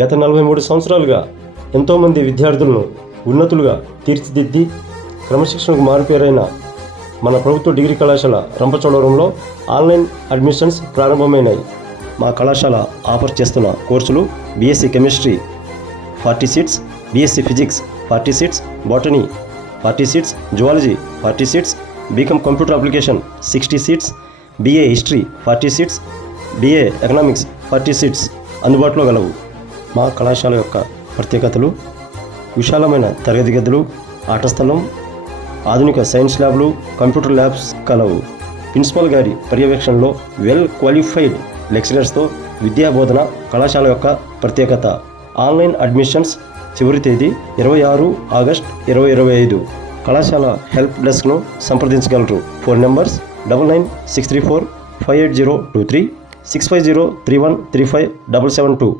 గత 43 సంవత్సరాలుగా ఎంతోమంది విద్యార్థులను ఉన్నతులుగా తీర్చిదిద్ది క్రమశిక్షణకు మారుపేరైన మన ప్రభుత్వ డిగ్రీ కళాశాల రంపచోడవరంలో ఆన్లైన్ అడ్మిషన్స్ ప్రారంభమైనాయి. మా కళాశాల ఆఫర్ చేస్తున్న కోర్సులు BSc chemistry 40 seats, BSc physics 40 seats, botany 40 seats, zoology 40 seats, BCom computer application 60 seats, BA history 40 seats, BA economics 40 seats అందుబాటులో గలవు. మా కళాశాల యొక్క ప్రత్యేకతలు: విశాలమైన తరగతి గదులు, ఆట స్థలం, ఆధునిక సైన్స్ ల్యాబ్లు, కంప్యూటర్ ల్యాబ్స్ కలవు. ప్రిన్సిపల్ గారి పర్యవేక్షణలో వెల్ క్వాలిఫైడ్ లెక్చరర్స్తో విద్యాబోధన కళాశాల యొక్క ప్రత్యేకత. ఆన్లైన్ అడ్మిషన్స్ చివరి తేదీ 26 ఆగస్ట్ 2025. కళాశాల హెల్ప్ డెస్క్ను సంప్రదించగలరు. Phone numbers 9963458023, 650313535772.